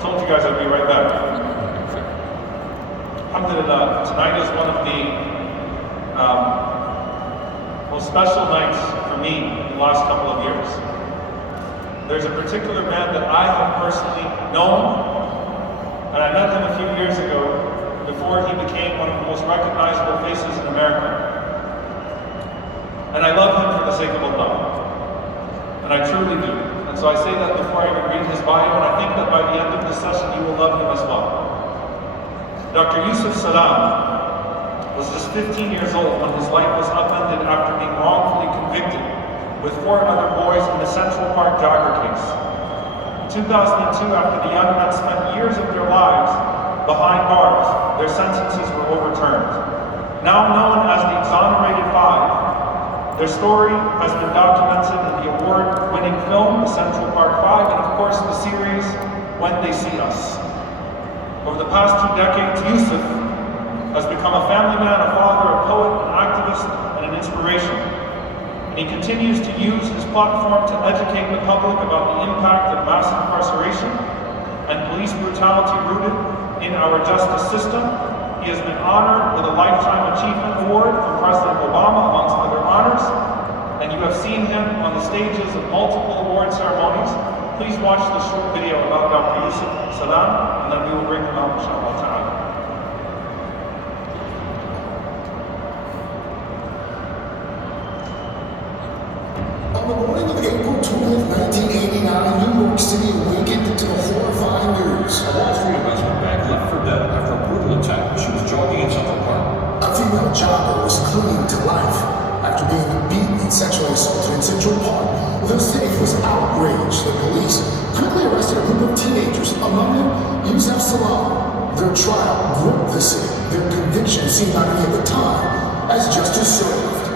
told you guys I'd be right back. Alhamdulillah, tonight is one of the most special nights for me in the last couple of years. There's a particular man that I have personally known, and I met him a few years ago before he became one of the most recognizable faces in America. And I love him for the sake of Allah. And I truly do. And so I say that before I even read his bio, and I think that by the end of this session you will love him as well. Dr. Yusef Salaam was just 15 years old when his life was upended after being wrongfully convicted with 4 other boys in the Central Park jogger case. In 2002, after the young men spent years of their lives behind bars, their sentences were overturned. Now known as the Exonerated Five, their story has been documented in the award-winning film, The Central Park Five, and of course the series, When They See Us. Over the past 2 decades, Yusef has become a family man, a father, a poet, an activist, and an inspiration. And he continues to use his platform to educate the public about the impact of mass incarceration and police brutality rooted in our justice system. He has been honored with a Lifetime Achievement Award from President Obama, amongst other honors. And you have seen him on the stages of multiple award ceremonies. Please watch this short video about Dr. Yusef Salaam, and then we will bring him out, inshallah ta'ala. On the morning of April 20th, 1989, New York City awakened to the horrifying news. A Wall Street investment bank left for dead after a brutal attack when she was jogging in Central Park. A female jogger was clinging to life after being beaten and sexually assaulted in Central Park. The city was outraged. The police quickly arrested a group of teenagers, among them Yusef Salaam. Their trial gripped the city. Their conviction seemed not only at the time as justice served.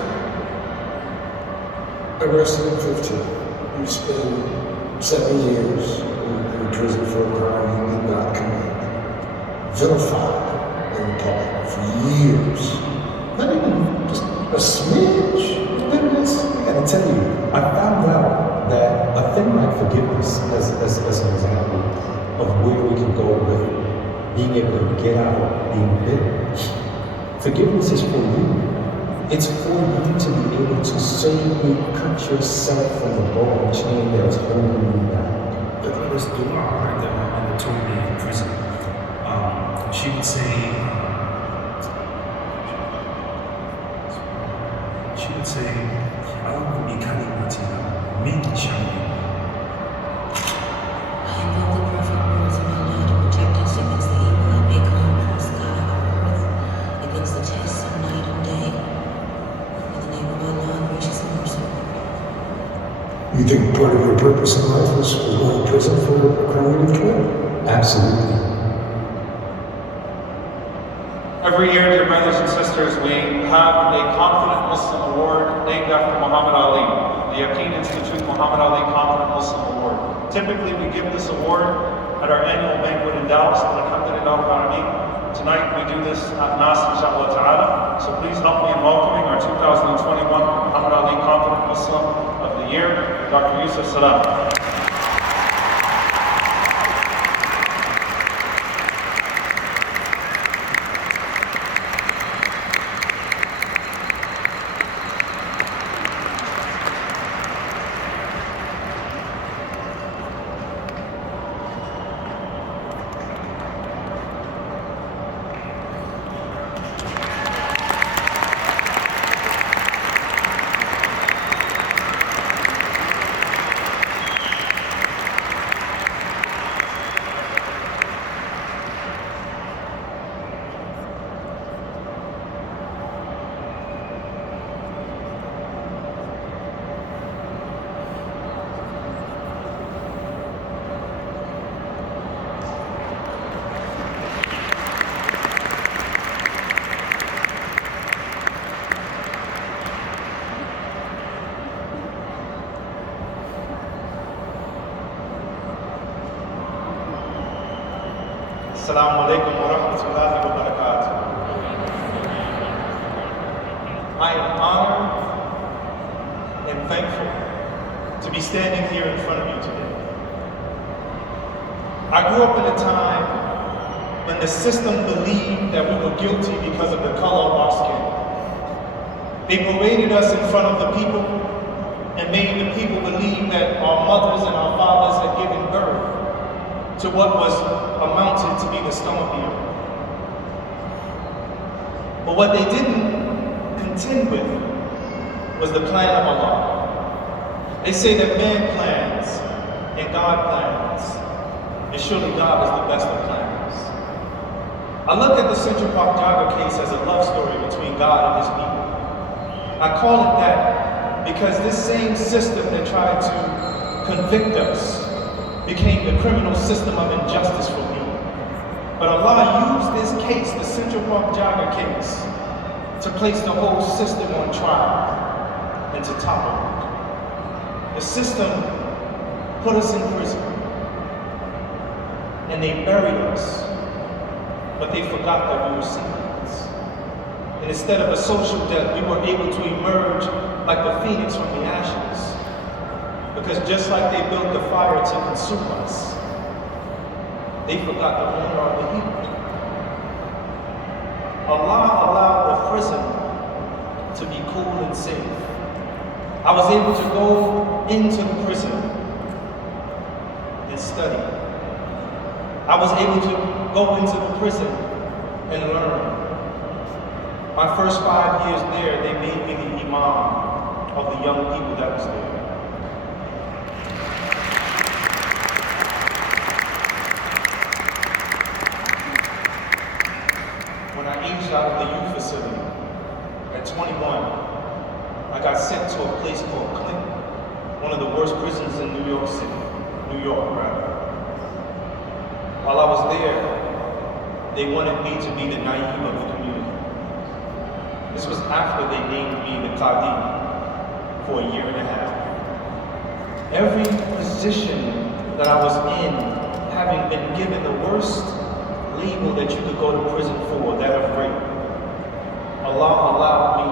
Arrested at 15. You spend 7 years in prison for a crime you did not commit. Vilified in public for years. Not even just a smidge of bitterness. I gotta tell you, I found out that a thing like forgiveness, as an example of where we can go with being able to get out of being bitter. Forgiveness is for you. It's for you to be able to safely cut yourself from the ball and chain that is holding you down. This dua right there on the told me in prison. She would say, "Allahumma kalimatina min sharri." I invoke the perfect words of Allah to protect us against the evil that may come from the sky or earth, against the tests of night and day. In the name of Allah, gracious and merciful. You think part of your purpose in life was going to prison for a crime you've committed? Absolutely. Every year, dear brothers and sisters, we have a Confident Muslim Award named after Muhammad Ali, the Yaqeen Institute Muhammad Ali Confident Muslim Award. Typically, we give this award at our annual banquet in Dallas, but alhamdulillah, tonight we do this at MAS, inshallah ta'ala. So please help me in welcoming our 2021 Muhammad Ali Confident Muslim of the Year, Dr. Yusef Salaam. Assalamu alaikum wa rahmatullahi wa barakatuh. I am honored and thankful to be standing here in front of you today. I grew up in a time when the system believed that we were guilty because of the color of our skin. They paraded us in front of the people and made the people believe that our mothers and our fathers had given birth to what was amounted to be the scum of the earth. But what they didn't contend with was the plan of Allah. They say that man plans and God plans, and surely God is the best of planners. I look at the Central Park Jogger case as a love story between God and his people. I call it that because this same system that tried to convict us became the criminal system of injustice for me. But Allah used this case, the Central Park Jogger case, to place the whole system on trial and to topple it. The system put us in prison and they buried us, but they forgot that we were citizens. And instead of a social death, we were able to emerge like the phoenix from the ashes. Because just like they built the fire to consume us, they forgot the owner of the heat. Allah allowed the prison to be cool and safe. I was able to go into the prison and study. I was able to go into the prison and learn. My first 5 years there, they made me the imam of the young people that was there. When I aged out of the youth facility at 21, I got sent to a place called Clinton, one of the worst prisons in New York City, New York, rather. While I was there, they wanted me to be the naive of the community. This was after they named me the Qadi for a year and a half. Every position that I was in, having been given the worst label that you could go to prison for, that of rape, Allah allowed me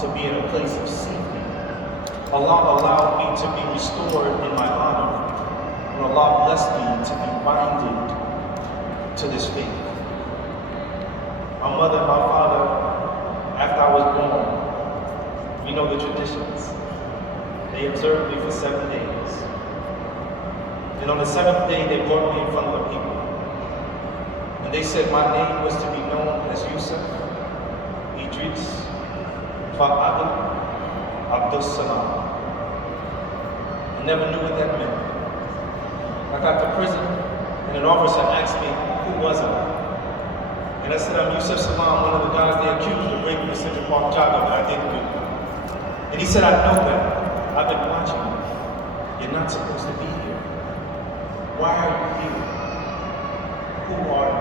to be in a place of safety. Allah allowed me to be restored in my honor. And Allah blessed me to be binded to this faith. My mother and my father, after I was born, we know the traditions. They observed me for 7 days. And on the 7th day, they brought me in front of the people. And they said my name was to be known as Yusef Idris Salaam. I never knew what that meant. I got to prison and an officer asked me, who was I? And I said, I'm Yusef Salaam, one of the guys they accused of raping the Central Park Jogger, but I didn't do it. And he said, I know that. I've been watching you. You're not supposed to be here. Why are you here? Who are you?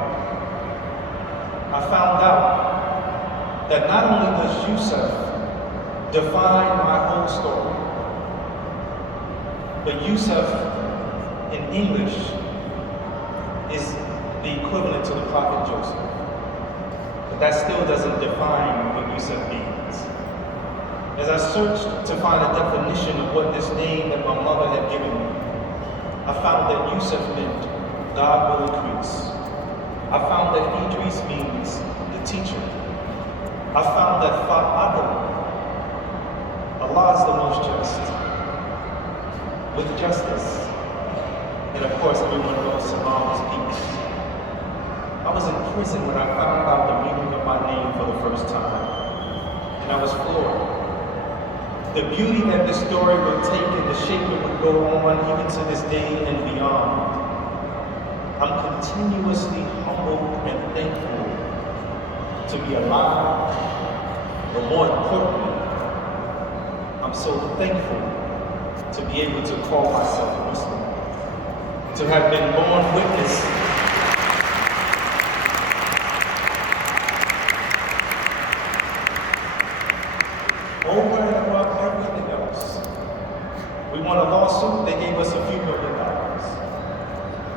I found out that not only does Yusef define my whole story, but Yusef in English is the equivalent to the prophet Joseph. But that still doesn't define what Yusef means. As I searched to find a definition of what this name that my mother had given me, I found that Yusef meant God will increase. I found that Idris means the teacher. I found that Fa'adl, Allah is the most just, with justice. And of course, everyone knows Salaam is peace. I was in prison when I found out the meaning of my name for the first time. And I was floored. The beauty that this story would take and the shape it would go on even to this day and beyond. I'm continuously humbled and thankful to be alive, but more importantly, I'm so thankful to be able to call myself Muslim, to have been born witness over and above everything else. We won a lawsuit, they gave us a few $1 million.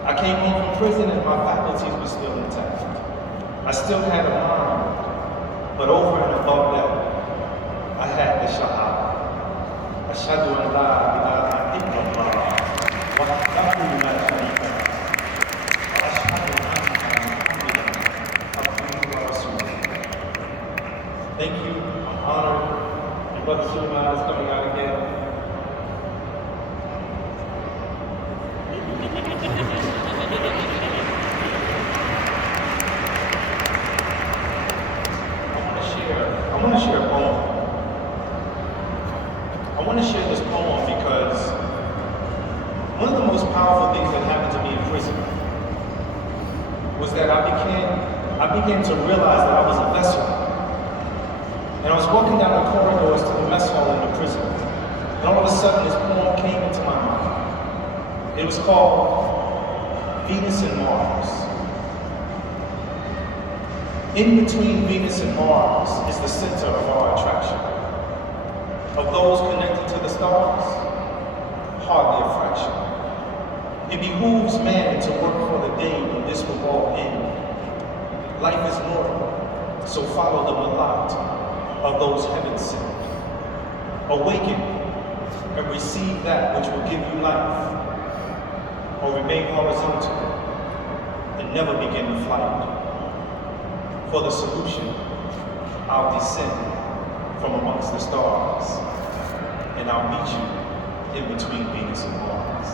I came home from prison and my faculties were still intact. I still had a mind, but over and above that, I had the shahada. Ashhadu an la ilaha illallah wa wahdahu la sharika lahu. Thank you. I'm honored. And Brother Suleiman is coming out again. I want to share a poem. I want to share this poem because one of the most powerful things that happened to me in prison was that I began to realize that I was a vessel. And I was walking down the corridors to the mess hall in the prison. And all of a sudden this poem came into my mind. It was called Venus and Mars. In between Venus and Mars is the center of our attraction. Of those connected to the stars, hardly a fraction. It behooves man to work for the day when this will all end. Life is mortal, so follow the malot of those heaven sent. Awaken and receive that which will give you life, or remain horizontal and never begin to flight. For the solution, I'll descend from amongst the stars, and I'll meet you in between Venus and Mars.